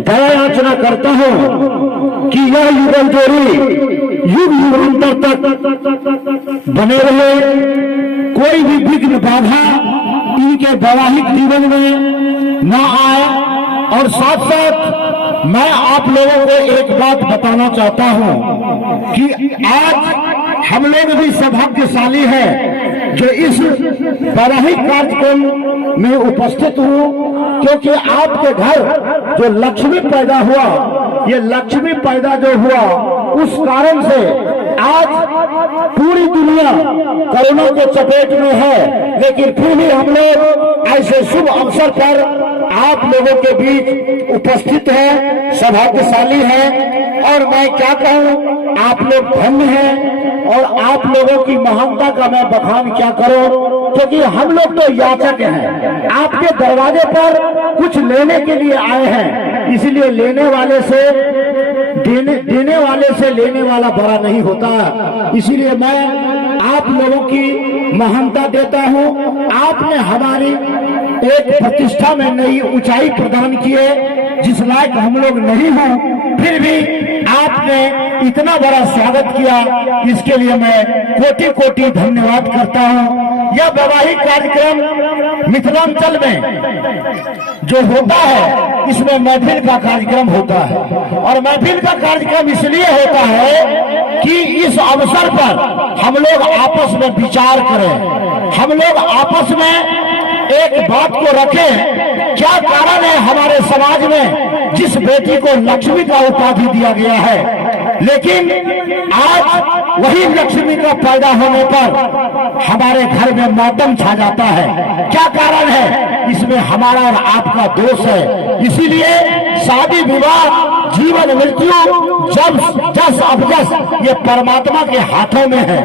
दया याचना करता हूं कि यह युगल जोड़ी युग युगांतर तक बने रहे, कोई भी विघ्न बाधा इनके वैवाहिक जीवन में न आए। और साथ साथ मैं आप लोगों को एक बात बताना चाहता हूं कि आज हम लोग भी सौभाग्यशाली है जो इस वैवाहिक कार्यक्रम में उपस्थित हूं, क्योंकि आपके घर जो लक्ष्मी पैदा हुआ, ये लक्ष्मी पैदा जो हुआ उस कारण से आज पूरी दुनिया कोरोना के चपेट में है, लेकिन फिर भी हम लोग ऐसे शुभ अवसर पर आप लोगों के बीच उपस्थित हैं, सौभाग्यशाली हैं। और मैं क्या कहूं, आप लोग धन्य हैं और आप लोगों की महानता का मैं बखान क्या करूं, क्योंकि हम लोग तो याचक हैं, आपके दरवाजे पर कुछ लेने के लिए आए हैं, इसलिए लेने वाले से देने वाले से लेने वाला बड़ा नहीं होता। इसीलिए मैं आप लोगों की महानता देता हूं। आपने हमारी एक प्रतिष्ठा में नई ऊंचाई प्रदान की है, जिस लायक हम लोग नहीं हों, फिर भी आपने इतना बड़ा स्वागत किया, इसके लिए मैं कोटि कोटि धन्यवाद करता हूं। यह वैवाहिक कार्यक्रम मिथिलांचल में जो होता है, इसमें महफिल का कार्यक्रम होता है, और महफिल का कार्यक्रम इसलिए होता है कि इस अवसर पर हम लोग आपस में विचार करें, हम लोग आपस में एक बात को रखें, क्या कारण है हमारे समाज में जिस बेटी को लक्ष्मी का उपाधि दिया गया है, लेकिन आज वही लक्ष्मी का पैदा होने पर हमारे घर में मातम छा जाता है। क्या कारण है? इसमें हमारा और आपका दोष है। इसीलिए शादी विवाह जीवन मृत्यु जब जस अबजस ये परमात्मा के हाथों में है,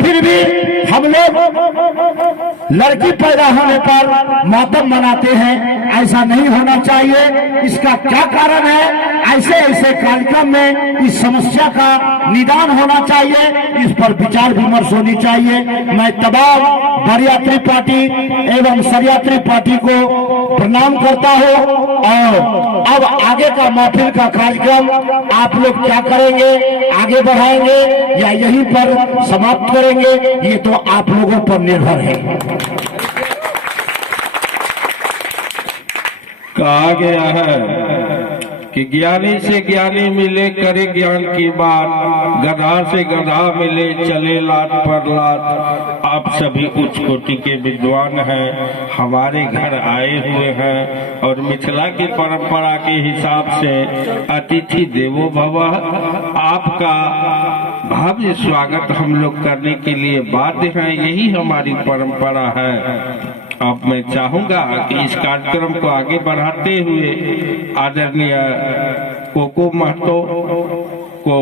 फिर भी हम लोग लड़की पैदा होने पर मातम मनाते हैं। ऐसा नहीं होना चाहिए। इसका क्या कारण है? ऐसे ऐसे कार्यक्रम में इस समस्या का निदान होना चाहिए, इस पर विचार विमर्श होनी चाहिए। मैं तमाम बरयात्री पार्टी एवं सरियात्री पार्टी को प्रणाम करता हूं। और अब आगे का महफिल का कार्यक्रम आप लोग क्या करेंगे, आगे बढ़ाएंगे या यहीं पर समाप्त करेंगे, ये तो आप लोगों पर निर्भर है। कहा गया है कि ज्ञानी से ज्ञानी मिले करे ज्ञान की बात, गधा से गधा मिले चले लात पर लात। आप सभी उच्च कोटि के विद्वान हैं, हमारे घर आए हुए हैं और मिथिला की परंपरा के हिसाब से अतिथि देवो भवः, आपका भव्य स्वागत हम लोग करने के लिए बाध्य हैं। यही हमारी परंपरा है। अब मैं चाहूंगा कि इस कार्यक्रम को आगे बढ़ाते हुए आदरणीय कोको महतो को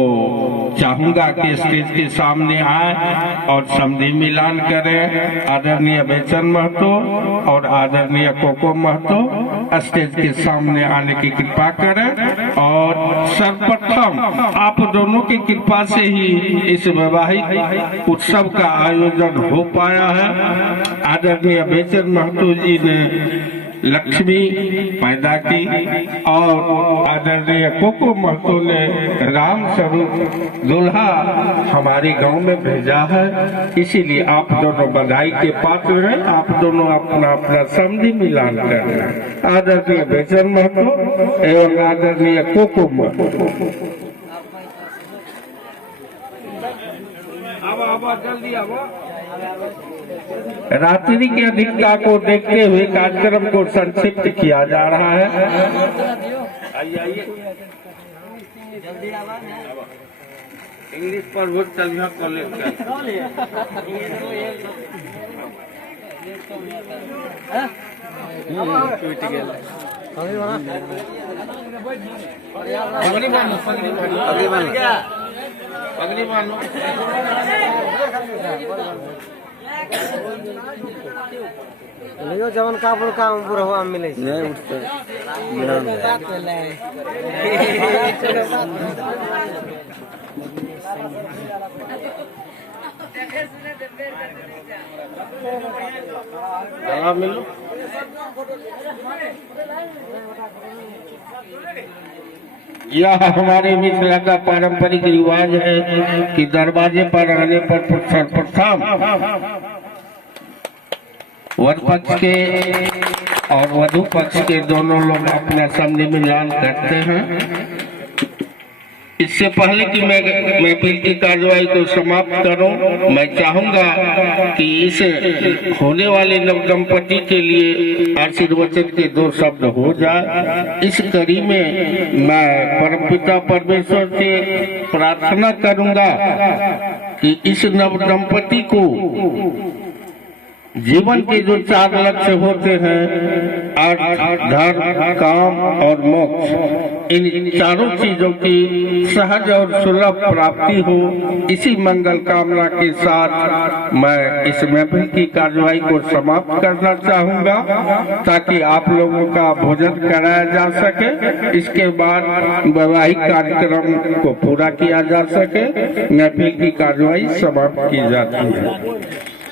चाहूंगा कि स्टेज के सामने आए और समधी मिलान करें। आदरणीय बेचन महतो और आदरणीय कोको महतो स्टेज के सामने आने की कृपा करें। और सर्वप्रथम आप दोनों की कृपा से ही इस वैवाहिक उत्सव का आयोजन हो पाया है। आदरणीय बेचन महतो जी ने लक्ष्मी पैदा की और आदरणीय कोको महतो ने राम स्वरूप दुल्हा हमारे गांव में भेजा है। इसीलिए आप दोनों बधाई के पात्र हैं। आप दोनों अपना अपना समधी मिलान करना। आदरणीय बेचन महतो एवं आदरणीय कोको महतो। अब जल्दी अब रात्रि की अधिकता को देखते हुए कार्यक्रम को संक्षिप्त किया जा रहा है। इंग्लिश पर बहुत चलिए कॉलेज पगड़ी बांधो। जवन काबुल का पूरा हुआ मिले नहीं उठते मिलो यह हमारे मिथिला का पारंपरिक रिवाज है कि दरवाजे पर आने पर सर्वप्रथम वर पक्ष के और वधू पक्ष के दोनों लोग अपना सामने मिलान करते हैं। इससे पहले कि मैं महफिल की कार्रवाई को समाप्त करूं, मैं चाहूंगा कि इस होने वाले नव दंपति के लिए आशीर्वचन के 2 शब्द हो जाए। इस कड़ी में मैं परमपिता परमेश्वर से प्रार्थना करूंगा कि इस नव दंपति को जीवन के जो 4 लक्ष्य होते हैं, अर्थ, धर्म, काम और मोक्ष, इन चारों चीजों की सहज और सुलभ प्राप्ति हो। इसी मंगल कामना के साथ मैं इस महफिल की कार्रवाई को समाप्त करना चाहूंगा, ताकि आप लोगों का भोजन कराया जा सके। इसके बाद वैवाहिक कार्यक्रम को पूरा किया जा सके। महफिल की कार्रवाई समाप्त की जाती है।